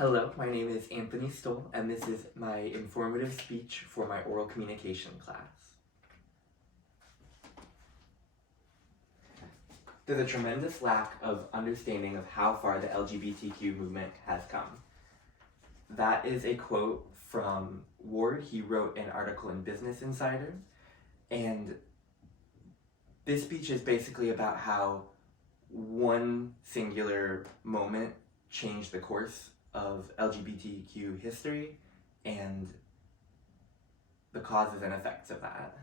Hello, my name is Anthony Stoll, and this is my informative speech for my oral communication class. There's a tremendous lack of understanding of how far the LGBTQ movement has come. That is a quote from Ward. He wrote an article in Business Insider, and this speech is basically about how one singular moment changed the course of LGBTQ history and the causes and effects of that.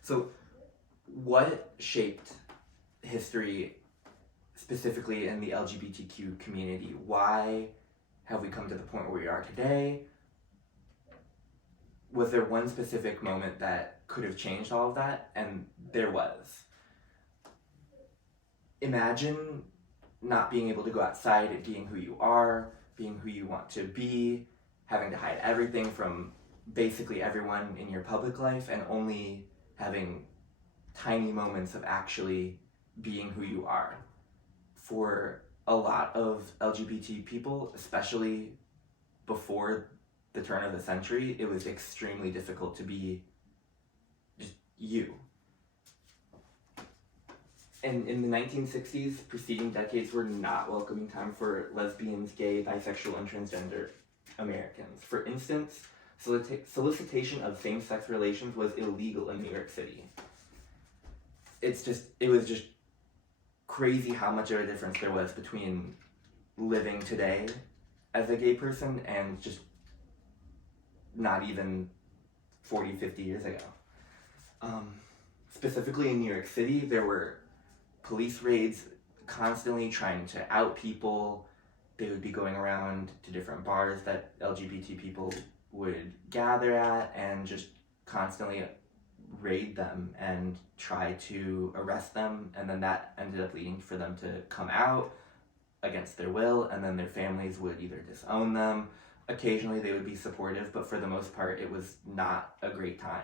So, what shaped history specifically in the LGBTQ community? Why have we come to the point where we are today? Was there one specific moment that could have changed all of that? And there was. Imagine not being able to go outside and being who you are, being who you want to be, having to hide everything from basically everyone in your public life, and only having tiny moments of actually being who you are. For a lot of LGBT people, especially before the turn of the century, it was extremely difficult to be just you. And in the 1960s, preceding decades were not welcoming time for lesbians, gay, bisexual, and transgender Americans. For instance, solicitation of same-sex relations was illegal in New York City. It was just crazy how much of a difference there was between living today as a gay person and just not even 40, 50 years ago. Specifically in New York City, there were police raids constantly trying to out people. They would be going around to different bars that LGBT people would gather at and just constantly raid them and try to arrest them, and then that ended up leading for them to come out against their will, and then their families would either disown them. Occasionally they would be supportive, but for the most part it was not a great time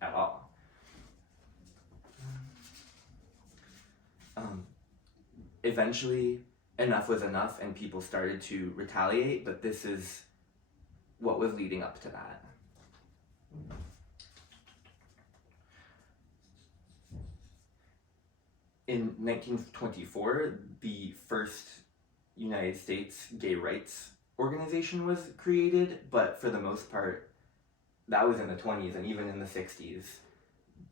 at all. Eventually enough was enough and people started to retaliate, but this is what was leading up to that. In 1924, the first United States gay rights organization was created, but for the most part, that was in the 20s, and even in the 60s,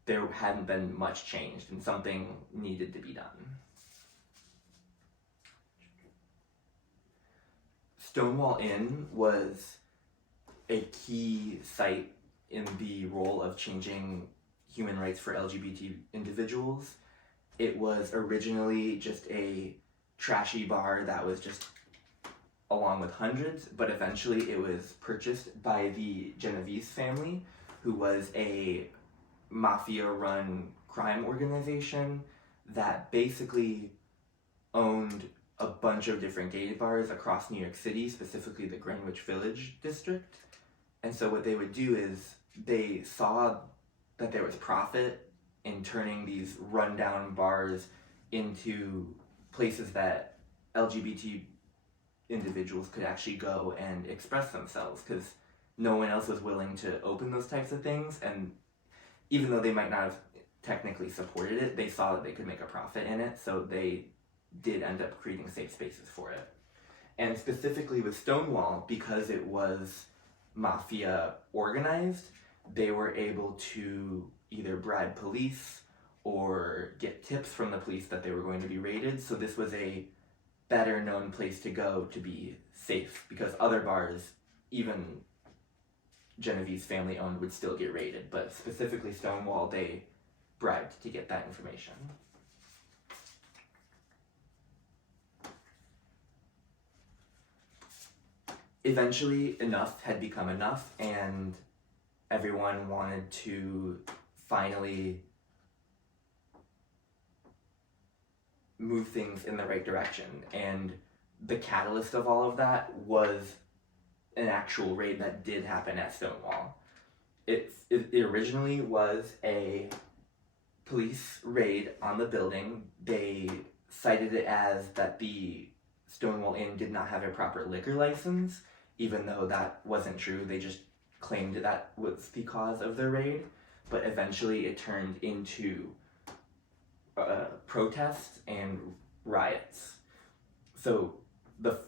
there hadn't been much changed, and something needed to be done. Stonewall Inn was a key site in the role of changing human rights for LGBT individuals. It was originally just a trashy bar that was just along with hundreds, but eventually it was purchased by the Genovese family, who was a mafia-run crime organization that basically owned a bunch of different gay bars across New York City, specifically the Greenwich Village district. And so what they would do is they saw that there was profit in turning these rundown bars into places that LGBT individuals could actually go and express themselves, because no one else was willing to open those types of things, and even though they might not have technically supported it, they saw that they could make a profit in it, so they did end up creating safe spaces for it. And specifically with Stonewall, because it was mafia organized, they were able to either bribe police or get tips from the police that they were going to be raided, so this was a better known place to go to be safe, because other bars, even Genovese family owned, would still get raided, but specifically Stonewall, they bribed to get that information. Eventually, enough had become enough, and everyone wanted to finally move things in the right direction. And the catalyst of all of that was an actual raid that did happen at Stonewall. It originally was a police raid on the building. They cited it as that the Stonewall Inn did not have a proper liquor license, even though that wasn't true. They just claimed that was the cause of the raid, but eventually it turned into protests and riots. So the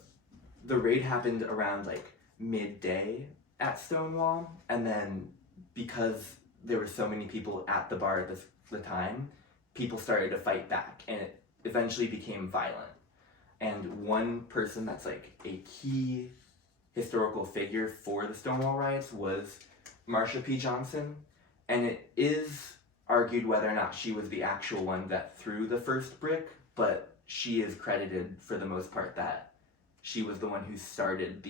raid happened around like midday at Stonewall, and then because there were so many people at the bar at the time, people started to fight back, and it eventually became violent. And one person that's like a key historical figure for the Stonewall riots was Marsha P. Johnson, and it is argued whether or not she was the actual one that threw the first brick, but she is credited for the most part that she was the one who started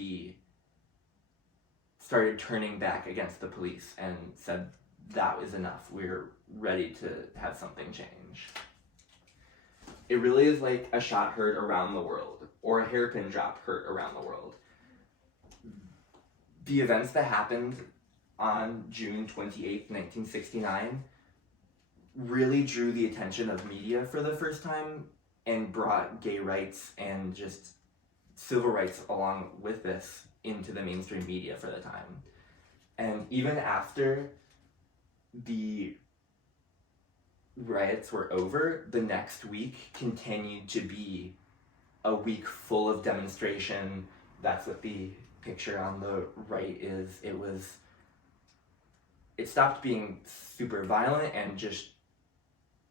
turning back against the police and said that was enough. We're ready to have something change. It really is like a shot heard around the world, or a hairpin drop heard around the world. The events that happened on June 28th, 1969 really drew the attention of media for the first time and brought gay rights and just civil rights along with this into the mainstream media for the time. And even after the riots were over, the next week continued to be a week full of demonstration. That's what the picture on the right is. It stopped being super violent and just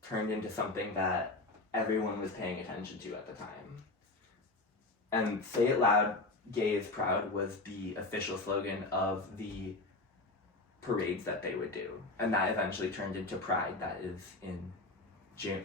turned into something that everyone was paying attention to at the time. And Say It Loud, Gay is Proud was the official slogan of the parades that they would do. And that eventually turned into Pride, that is in June.